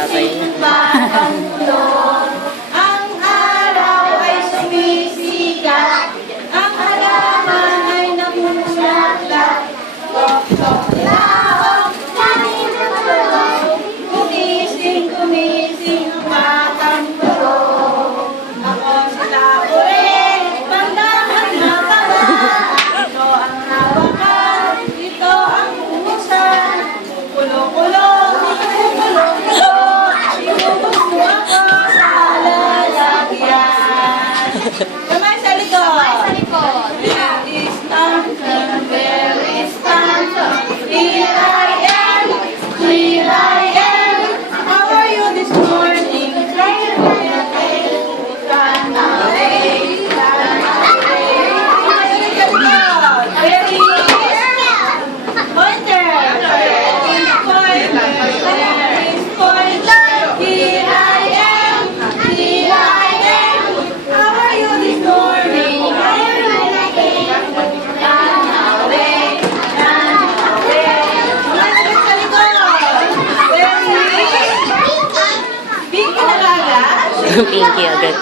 tatay. Ang araw ay sumisikat, ang halaman ay namumulaklak. Tok-tok laong, gumising ang batang tulog. Ako si Laure, pandahan na taba. Ito ang hawakan, ito ang umusan. Kulo-kulo, kulo-kulo, iubos mo ako sa lalagyan. Kamay sa likod. There is nothing, there is nothing. Here I am, here I am. How are you this morning? Run away, run away. Kamay sa likod. Very good. Pointer. Pointer. Here I am, here I am. How are you this morning? Run away, run away. Kamay sa likod. Very good. Pinky na lagas. Pinky agad.